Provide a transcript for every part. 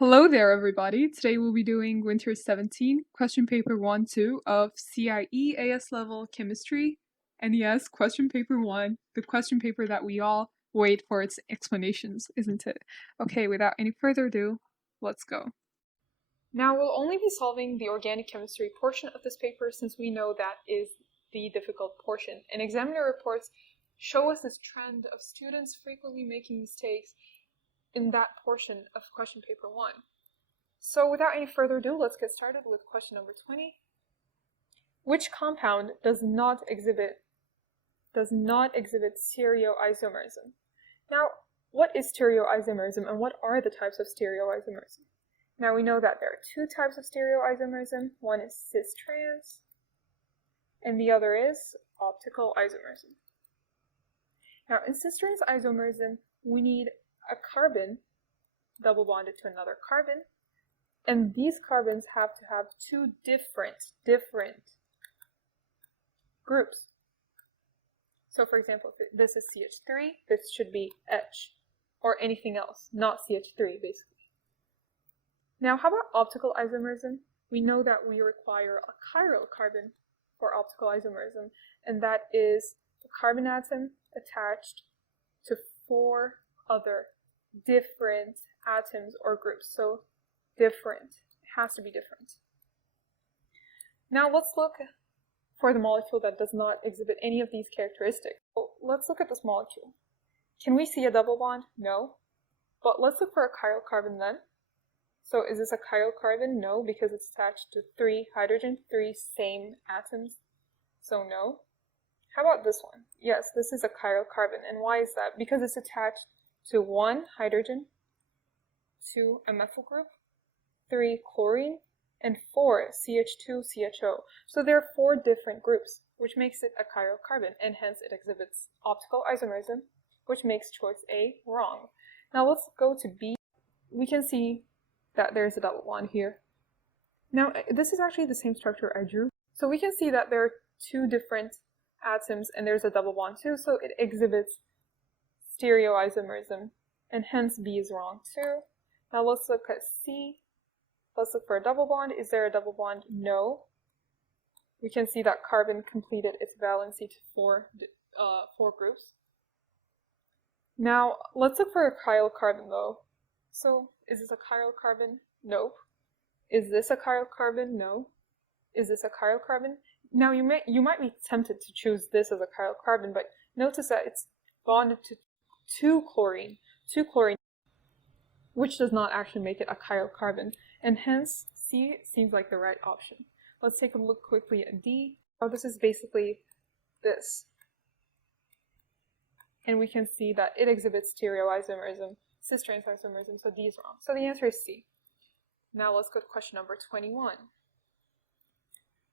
Hello there, everybody. Today we'll be doing Winter 17, question paper 1-2 of CIE AS level chemistry. And yes, question paper 1, the question paper that we all wait for its explanations, isn't it? Okay, without any further ado, let's go. Now we'll only be solving the organic chemistry portion of this paper since we know that is the difficult portion. And examiner reports show us this trend of students frequently making mistakes in that portion of question paper 1. So without any further ado, let's get started with question number 20. Which compound does not exhibit stereoisomerism? Now, what is stereoisomerism and what are the types of stereoisomerism? Now we know that there are two types of stereoisomerism. One is cis-trans and the other is optical isomerism. Now in cis-trans isomerism, we need a carbon double bonded to another carbon, and these carbons have to have two different groups. So for example, if this is CH3, this should be H, or anything else, not CH3 basically. Now how about optical isomerism? We know that we require a chiral carbon for optical isomerism, and that is a carbon atom attached to 4 other different atoms or groups. So different, it has to be different. Now let's look for the molecule that does not exhibit any of these characteristics. So let's look at this molecule. Can we see a double bond? No. But let's look for a chiral carbon then. So is this a chiral carbon? No, because it's attached to 3 hydrogen, 3 same atoms. So no. How about this one? Yes, this is a chiral carbon. And why is that? Because it's attached to 1 hydrogen, 2 a methyl group, 3 chlorine, and 4 CH2CHO. So there are 4 different groups, which makes it a chiral carbon, and hence it exhibits optical isomerism, which makes choice A wrong. Now let's go to B. We can see that there's a double bond here. Now this is actually the same structure I drew. So we can see that there are 2 different atoms and there's a double bond too, so it exhibits stereoisomerism, and hence B is wrong too. Now let's look at C. Let's look for a double bond. Is there a double bond? No. We can see that carbon completed its valency to 4 groups. Now let's look for a chiral carbon though. So is this a chiral carbon? Nope. Is this a chiral carbon? No. Is this a chiral carbon? Now you might be tempted to choose this as a chiral carbon, but notice that it's bonded to 2 chlorine, which does not actually make it a chiral carbon, and hence C seems like the right option. Let's take a look quickly at D. Oh, this is basically this. And we can see that it exhibits stereoisomerism, cis-trans isomerism, so D is wrong. So the answer is C. Now let's go to question number 21.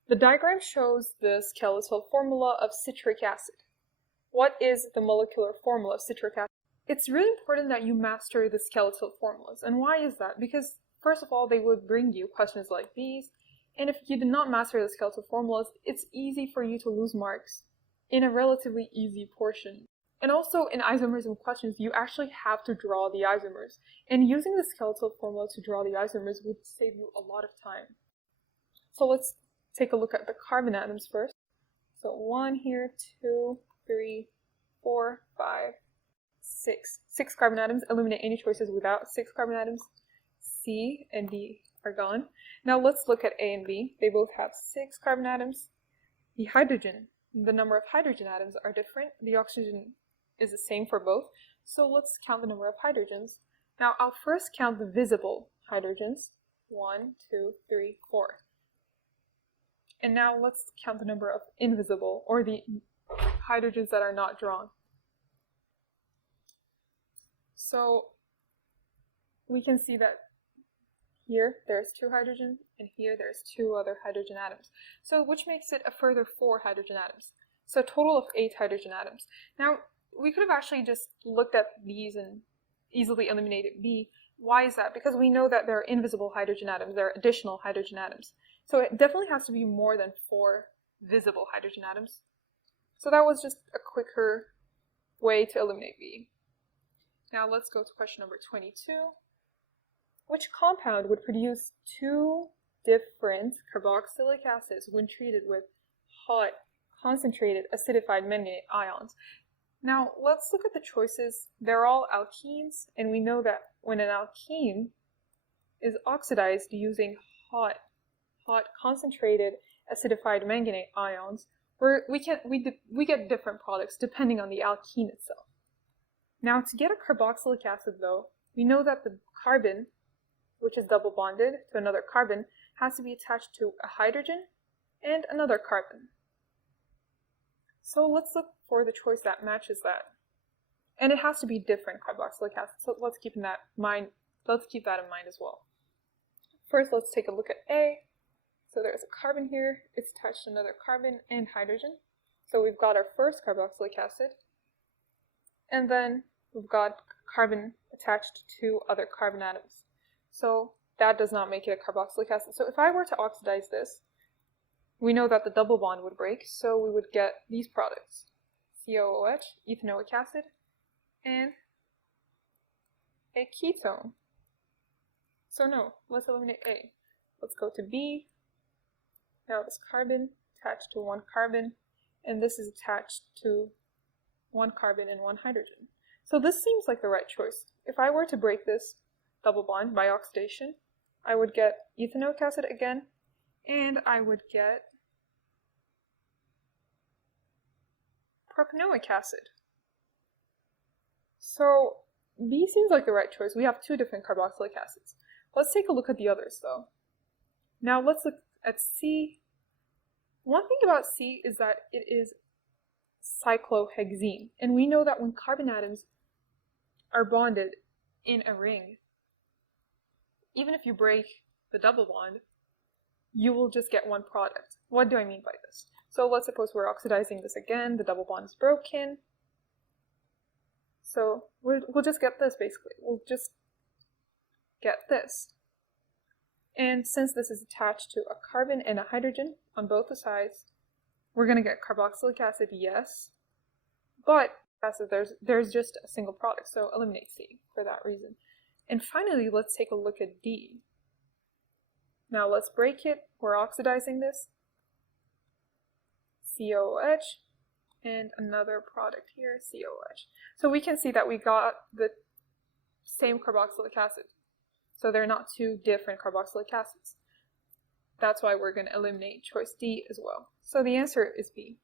The diagram shows the skeletal formula of citric acid. What is the molecular formula of citric acid? It's really important that you master the skeletal formulas. And why is that? Because first of all, they would bring you questions like these. And if you did not master the skeletal formulas, it's easy for you to lose marks in a relatively easy portion. And also in isomerism questions, you actually have to draw the isomers. And using the skeletal formula to draw the isomers would save you a lot of time. So let's take a look at the carbon atoms first. So 1 here, 2, 3, 4, 5, 6. 6 carbon atoms. Eliminate any choices without 6 carbon atoms. C and D are gone. Now let's look at A and B. They both have 6 carbon atoms. The number of hydrogen atoms are different. The oxygen is the same for both. So let's count the number of hydrogens. Now I'll first count the visible hydrogens. 1, 2, 3, 4. And now let's count the number of invisible, or the hydrogens that are not drawn. So we can see that here there's 2 hydrogens, and here there's 2 other hydrogen atoms. So which makes it a further 4 hydrogen atoms. So a total of 8 hydrogen atoms. Now we could have actually just looked at these and easily eliminated B. Why is that? Because we know that there are invisible hydrogen atoms, there are additional hydrogen atoms. So it definitely has to be more than 4 visible hydrogen atoms. So that was just a quicker way to eliminate B. Now let's go to question number 22. which compound would produce two different carboxylic acids when treated with hot, concentrated acidified manganate ions? Now, let's look at the choices. They're all alkenes, and we know that when an alkene is oxidized using hot, concentrated acidified manganate ions, we get different products depending on the alkene itself. Now, to get a carboxylic acid, though, we know that the carbon, which is double bonded to another carbon, has to be attached to a hydrogen and another carbon. So let's look for the choice that matches that. And it has to be different carboxylic acid, so let's keep that in mind as well. First, let's take a look at A. So there's a carbon here, it's attached to another carbon and hydrogen. So we've got our first carboxylic acid, and then we've got carbon attached to two other carbon atoms. So that does not make it a carboxylic acid. So if I were to oxidize this, we know that the double bond would break, so we would get these products: COOH, ethanoic acid, and a ketone. So no, let's eliminate A. Let's go to B. Now this carbon attached to one carbon, and this is attached to one carbon and one hydrogen. So this seems like the right choice. If I were to break this double bond by oxidation, I would get ethanoic acid again, and I would get propanoic acid. So B seems like the right choice. We have two different carboxylic acids. Let's take a look at the others, though. Now let's look at C. One thing about C is that it is cyclohexene, and we know that when carbon atoms are bonded in a ring, even if you break the double bond, you will just get one product. What do I mean by this? So let's suppose we're oxidizing this again, the double bond is broken. So we'll just get this basically. We'll just get this. And since this is attached to a carbon and a hydrogen on both the sides, we're going to get carboxylic acid, yes. But there's just a single product, so eliminate C for that reason. And finally, let's take a look at D. Now let's break it. We're oxidizing this. COOH and another product here, COOH. So we can see that we got the same carboxylic acid. So they're not two different carboxylic acids. That's why we're going to eliminate choice D as well. So the answer is B.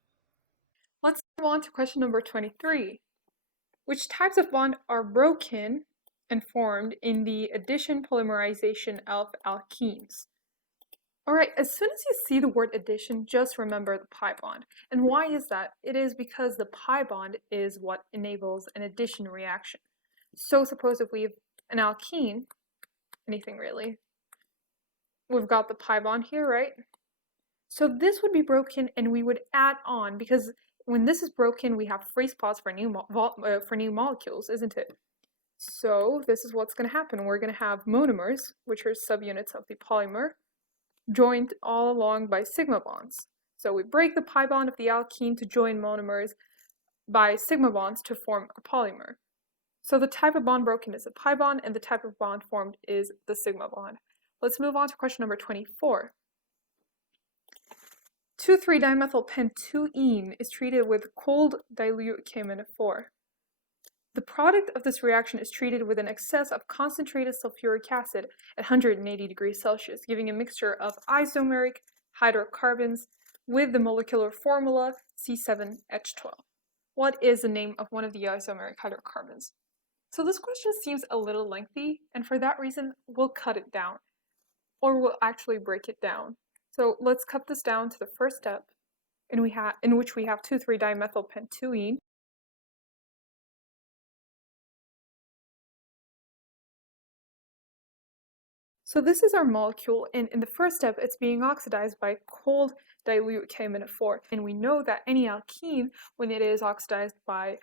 Let's move on to question number 23. Which types of bond are broken and formed in the addition polymerization of alkenes? Alright, as soon as you see the word addition, just remember the pi bond. And why is that? It is because the pi bond is what enables an addition reaction. So suppose if we have an alkene, anything really, we've got the pi bond here, right? So this would be broken and we would add on, because when this is broken, we have free spots for new molecules, isn't it? So this is what's going to happen. We're going to have monomers, which are subunits of the polymer, joined all along by sigma bonds. So we break the pi bond of the alkene to join monomers by sigma bonds to form a polymer. So the type of bond broken is a pi bond, and the type of bond formed is the sigma bond. Let's move on to question number 24. 2,3-dimethylpentene is treated with cold dilute KMnO4. The product of this reaction is treated with an excess of concentrated sulfuric acid at 180 degrees Celsius, giving a mixture of isomeric hydrocarbons with the molecular formula C7H12. What is the name of one of the isomeric hydrocarbons? So this question seems a little lengthy, and for that reason, we'll cut it down, or we'll actually break it down. So let's cut this down to the first step, in which we have 2,3-dimethylpentene. So this is our molecule, and in the first step, it's being oxidized by cold dilute KMnO4. And we know that any alkene, when it is oxidized by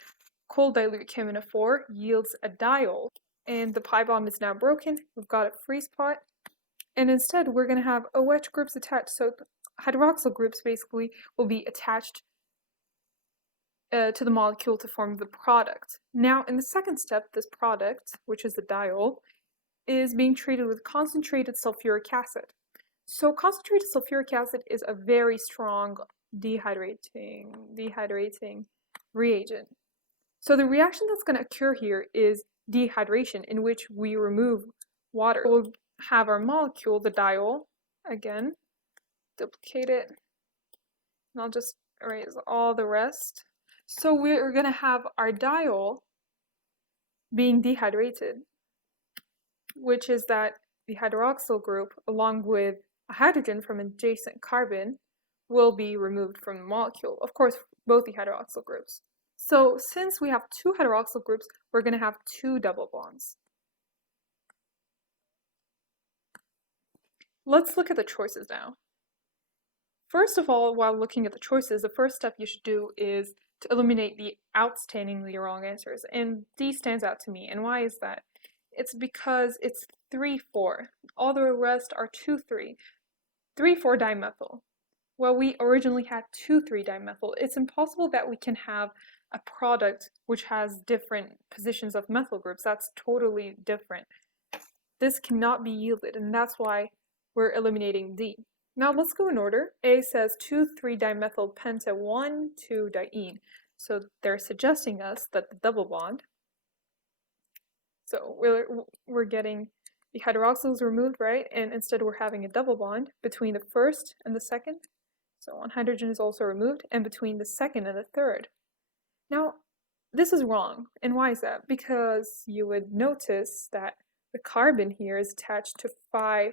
cold dilute KMnO4, yields a diol. And the pi bond is now broken. We've got a free spot. And instead, we're going to have OH groups attached. So hydroxyl groups basically will be attached to the molecule to form the product. Now, in the second step, this product, which is the diol, is being treated with concentrated sulfuric acid. So concentrated sulfuric acid is a very strong dehydrating reagent. So the reaction that's going to occur here is dehydration, in which we remove water. We'll have our molecule, the diol, again, duplicate it, and I'll just erase all the rest. So we're going to have our diol being dehydrated, which is that the hydroxyl group, along with a hydrogen from adjacent carbon, will be removed from the molecule. Of course, both the hydroxyl groups. So since we have two hydroxyl groups, we're going to have two double bonds. Let's look at the choices now. First of all, while looking at the choices, the first step you should do is to eliminate the outstandingly wrong answers. And D stands out to me. And why is that? It's because it's 3,4. All the rest are 2,3. 3,4 dimethyl. Well, we originally had 2,3 dimethyl. It's impossible that we can have a product which has different positions of methyl groups. That's totally different. This cannot be yielded, and that's why we're eliminating D. Now let's go in order. A says 2,3-dimethyl penta 1,2-diene. So they're suggesting us that the double bond, so we're getting the hydroxyls removed, right? And instead we're having a double bond between the first and the second. So one hydrogen is also removed, and between the second and the third. Now, this is wrong. And why is that? Because you would notice that the carbon here is attached to 5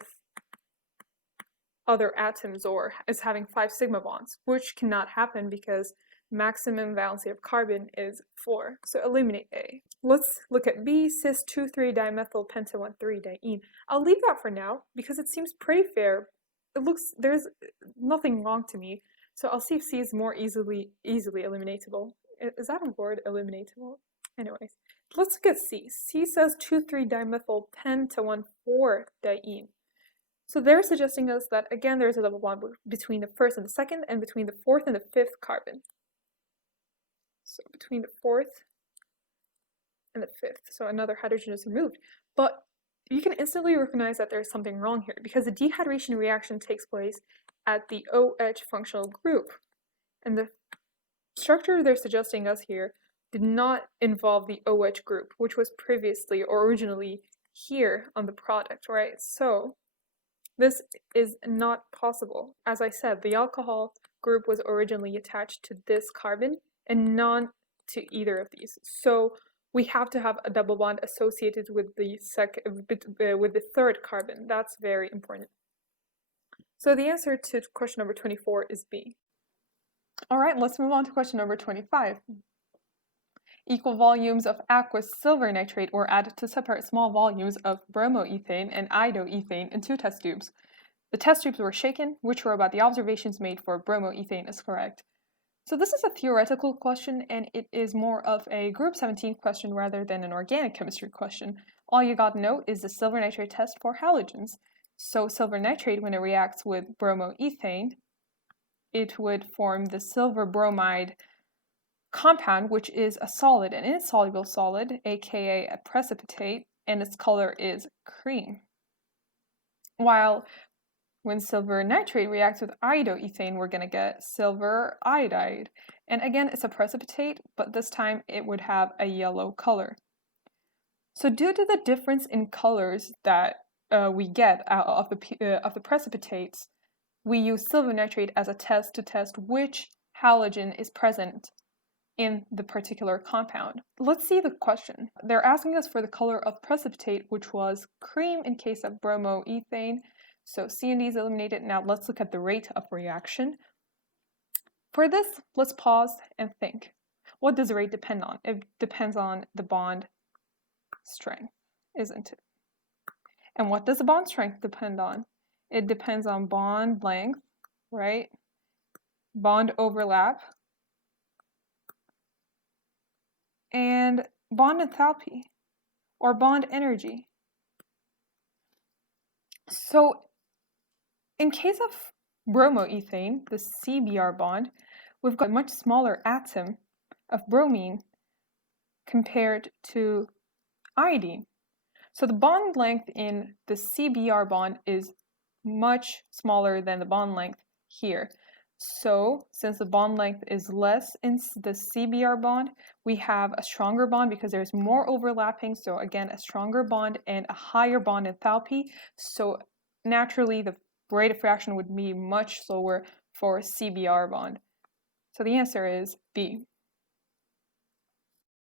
other atoms, or is having 5 sigma bonds, which cannot happen because maximum valency of carbon is 4. So eliminate A. Let's look at B, cis 2,3-dimethyl penta 1,3-diene. I'll leave that for now because it seems pretty fair. There's nothing wrong to me. So I'll see if C is more easily eliminatable. Is that a word, eliminatable? Anyways, let's look at C. C says 2,3-dimethyl penta 1,4-diene. So they're suggesting us that, again, there's a double bond between the first and the second, and between the fourth and the fifth carbon. So between the fourth and the fifth. So another hydrogen is removed. But you can instantly recognize that there's something wrong here, because the dehydration reaction takes place at the OH functional group. And the structure they're suggesting us here did not involve the OH group, which was previously or originally here on the product, right? So this is not possible. As I said, the alcohol group was originally attached to this carbon and not to either of these. So we have to have a double bond associated with the third carbon. That's very important. So the answer to question number 24 is B. All right, let's move on to question number 25. Equal volumes of aqueous silver nitrate were added to separate small volumes of bromoethane and iodoethane in 2 test tubes. The test tubes were shaken, which were about the observations made for bromoethane is correct. So this is a theoretical question, and it is more of a group 17 question rather than an organic chemistry question. All you got to know is the silver nitrate test for halogens. So silver nitrate, when it reacts with bromoethane, it would form the silver bromide compound, which is a solid, an insoluble solid, aka a precipitate, and its color is cream. While when silver nitrate reacts with iodoethane, we're going to get silver iodide. And again, it's a precipitate, but this time it would have a yellow color. So due to the difference in colors that we get out of the precipitates, we use silver nitrate as a test to test which halogen is present in the particular compound. Let's see the question. They're asking us for the color of precipitate, which was cream in case of bromoethane. So C and D is eliminated. Now let's look at the rate of reaction. For this, let's pause and think. What does the rate depend on? It depends on the bond strength, isn't it? And what does the bond strength depend on? It depends on bond length, right? Bond overlap, and bond enthalpy, or bond energy. So in case of bromoethane, the CBr bond, we've got a much smaller atom of bromine compared to iodine. So the bond length in the CBr bond is much smaller than the bond length here. So since the bond length is less in the CBr bond, we have a stronger bond because there's more overlapping. So again, a stronger bond and a higher bond enthalpy. So naturally, the rate of reaction would be much slower for CBr bond. So the answer is B.